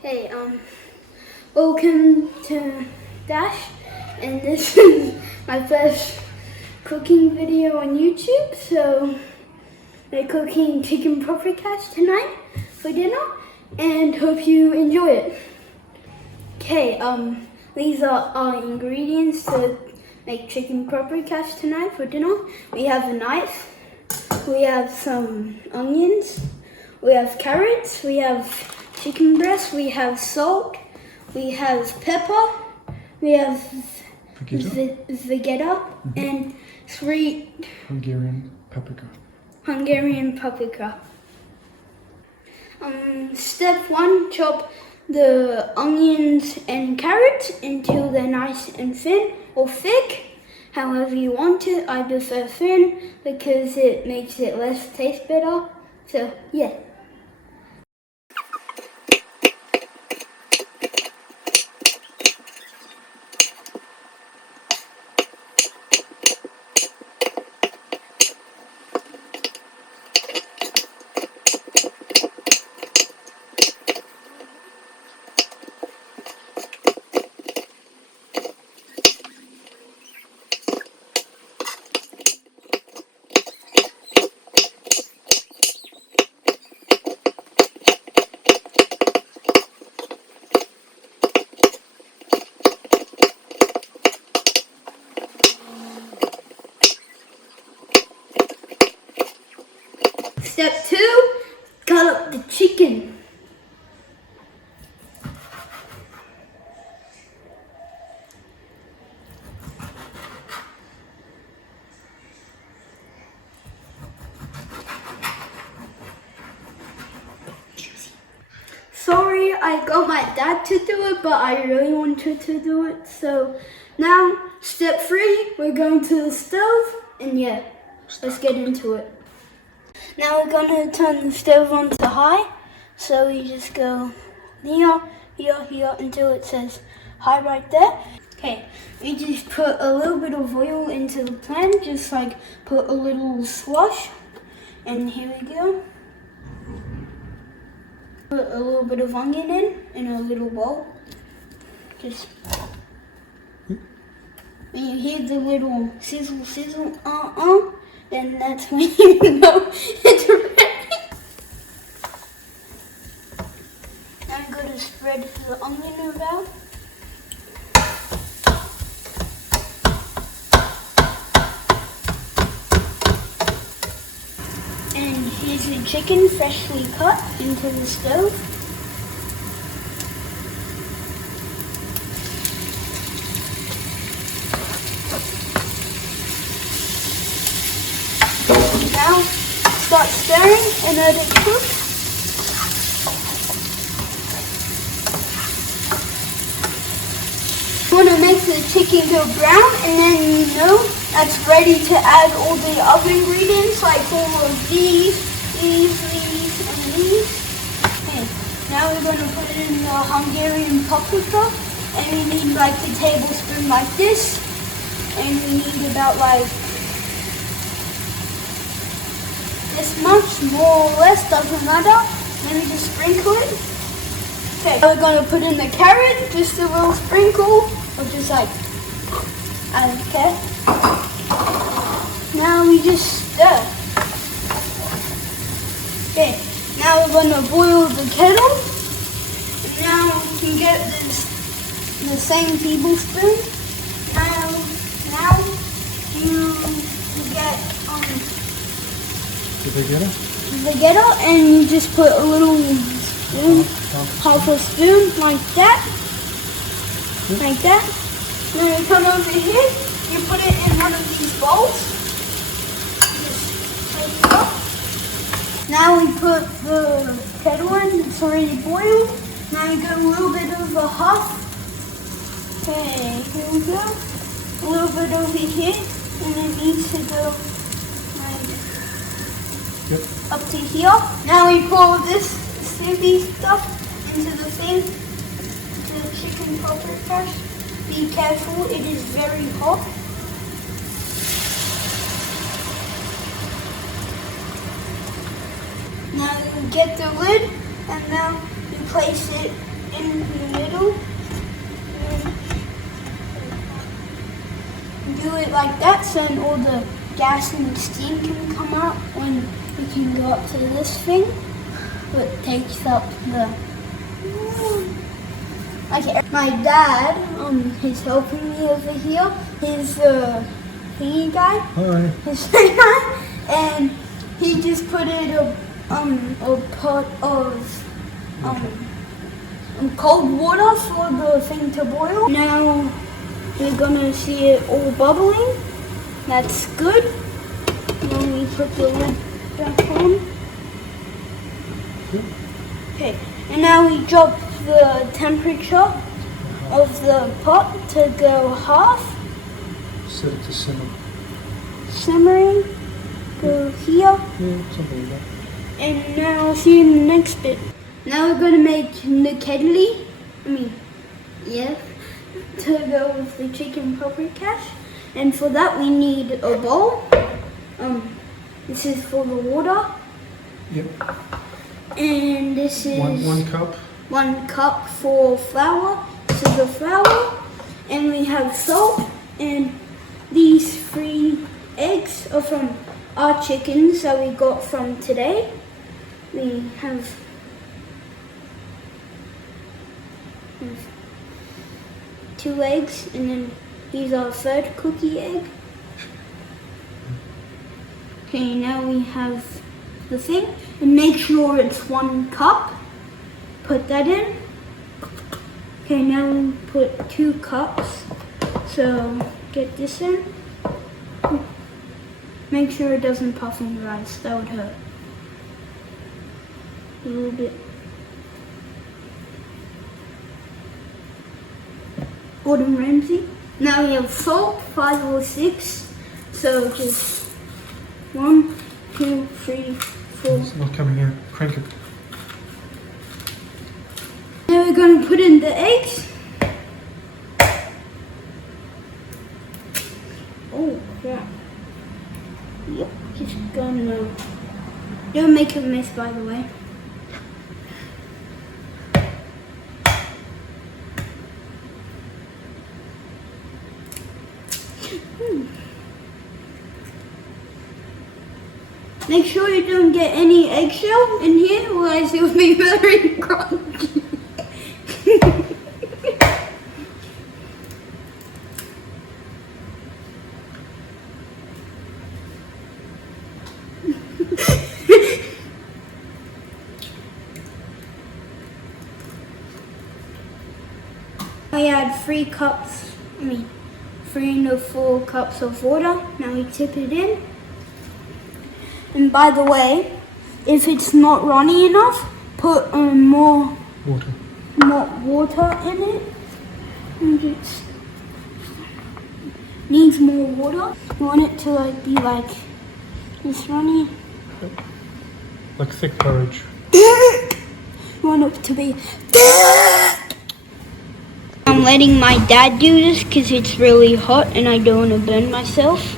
Hey, welcome to Dash, and this is my first cooking video on YouTube. So we're cooking chicken paprikash tonight for dinner, and hope you enjoy it. Okay, these are our ingredients to make chicken paprikash tonight for dinner. We have a knife, we have some onions, we have carrots, we have chicken breast, we have salt, we have pepper, we have vegeta, and sweet Hungarian paprika. Step 1, chop the onions and carrots until they're nice and thin or thick, however you want it. I prefer thin because it makes it less taste better. So yeah. Step 2, cut up the chicken. Sorry, I got my dad to do it, but I really wanted to do it. So now, step 3, we're going to the stove, and yeah, let's get into it. Now we're gonna turn the stove on to high. So we just go here, here, here until it says high right there. Okay, we just put a little bit of oil into the pan, just like put a little swash. And here we go. Put a little bit of onion in a little bowl. Just when you hear the little sizzle, sizzle, then that's when you know it's ready. Now I'm going to spread the onion about. And here's the chicken freshly cut into the stove. Now start stirring and let it cook. You want to make the chicken go brown, and then you know that's ready to add all the other ingredients, like all of these, and these. Okay, now we're going to put in the Hungarian paprika, and we need like a tablespoon like this, and we need about like this much, more or less, doesn't matter. Then we just sprinkle it. Okay, now we're going to put in the carrot, just a little sprinkle, or just like, I don't care. Now we just stir. Okay, now we're going to boil the kettle. And now we can get the same tablespoon. Now you get vegeta, and you just put a little spoon, half a spoon, like that. Like that. Then you come over here, you put it in one of these bowls. Just take it up. Now we put the kettle in, it's already boiled. Now you get a little bit of a half. Okay, here we go. A little bit over here, and it needs to go up to here. Now we pour this snippy stuff into the thing, into the chicken paprikash. Be careful, it is very hot. Now you get the lid, and now you place it in the middle. And do it like that so then all the gas and steam can come out when we can go up to this thing. It takes up the... Okay, my dad is helping me over here. He's the thingy guy. Hi. His thingy guy, and he just put in a pot of cold water for the thing to boil. Now we're gonna see it all bubbling. That's good. Then we put the lid back on. Okay, and now we drop the temperature of the pot to go half. Set it to simmer. Simmering. Go here. Yeah, something like that. And now I'll see you in the next bit. Now we're gonna make Nokedli. To go with the chicken paprikash. And for that we need a bowl. This is for the water. Yep. And this is 1 cup. 1 cup for flour. This is the flour. And we have salt. And these 3 eggs are from our chickens that we got from today. We have 2 eggs, and then these are 3rd cookie egg. Okay, now we have the thing, and make sure it's 1 cup. Put that in. Okay, now we put 2 cups. So get this in. Make sure it doesn't puff and rise, that would hurt. A little bit. Gordon Ramsay. Now we have salt, 5 or 6. So just 1, 2, 3, 4. It's not coming out. Crank it. Now we're going to put in the eggs. Oh, crap. Yep, just gonna... Don't make a mess, by the way. Make sure you don't get any eggshell in here, otherwise it will be very crunchy. I add 3 to 4 cups of water. Now we tip it in. And by the way, if it's not runny enough, put more water in it. And it needs more water. You want it to be like this runny. Like thick porridge. You want it to be I'm letting my dad do this because it's really hot and I don't want to burn myself.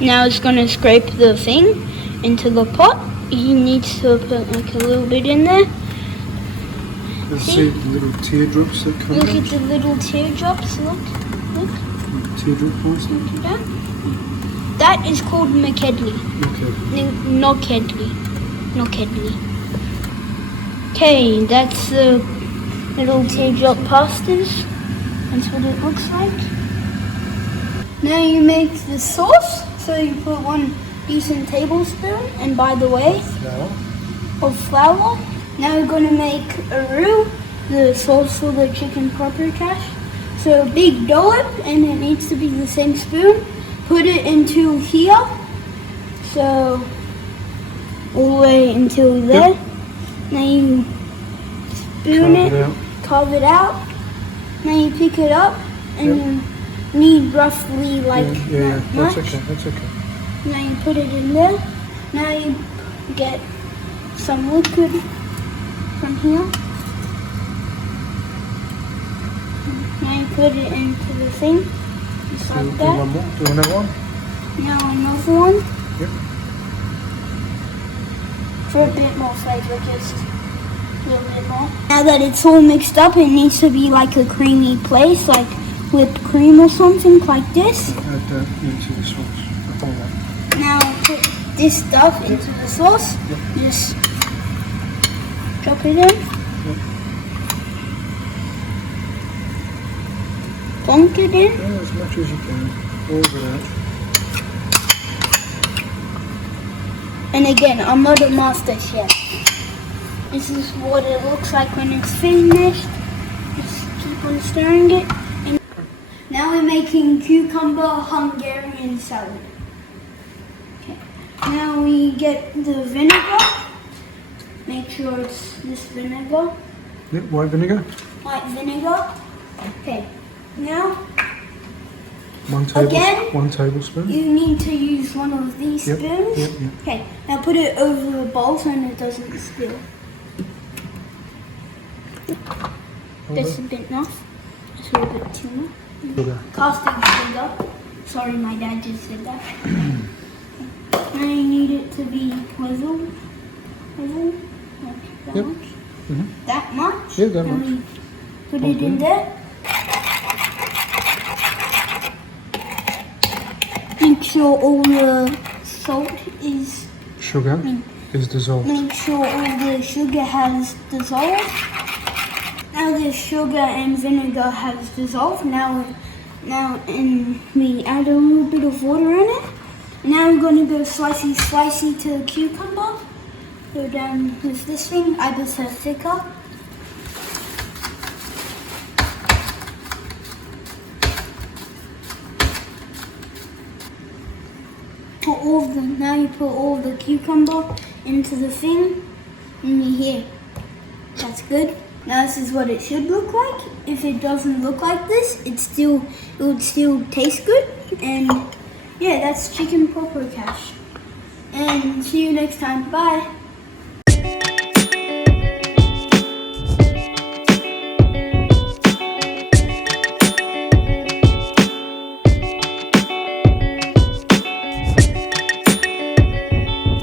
Now it's going to scrape the thing into the pot. He needs to put like a little bit in there. See the little teardrops that come out? Look at the little teardrops, look. Teardrop ones? Look at that. That is called Nokedli. Nokedli. Okay, that's the little teardrop pastas. That's what it looks like. Now you make the sauce. So you put 1 decent tablespoon, and by the way, of flour. Now we're going to make a roux, the sauce for the chicken paprikash. So a big dollop, and it needs to be the same spoon. Put it into here, so all the way until there. Yep. Now you spoon it, carve it out. Now you pick it up, and you need roughly like that much. That's okay. Now you put it in there. Now you get some liquid from here. Now you put it into the thing. Just Do like do that. one more. Do another one. Now another one. Yep. For a bit more flavour, just a little bit more. Now that it's all mixed up, it needs to be like a creamy place, like whipped cream or something like this. Add that into the sauce. The whole lot. Now put this stuff into the sauce. Yep. Just drop it in. Yep. Plonk it in. Yeah, as much as you can. All of it out. And again, I'm not a master chef. This is what it looks like when it's finished. Just keep on stirring it. And now we're making cucumber Hungarian salad. Okay. Now we get the vinegar. Make sure it's this vinegar. Yep, white vinegar. White vinegar. Okay. Now, 1 tablespoon. you need to use one of these Yep, spoons. yep, yep. Okay, now put it over a bowl so it doesn't spill. That's a bit enough. That's a little bit too much. Sugar. Casting sugar. Sorry, my dad just said that. Now you need it to be like that Yep. much. Mhm. That much. Yeah, that And much. we put it in there. Make sure all the salt is. Sugar is dissolved. Make sure all the sugar has dissolved. Now the sugar and vinegar has dissolved. Now and we add a little bit of water in it. Now we're going to go slicey to the cucumber. Go down with this thing. I prefer thicker. Now you put all the cucumber into the thing in here. That's good. Now this is what it should look like. If it doesn't look like this, it would still taste good. And yeah, that's chicken paprikash. And see you next time. Bye.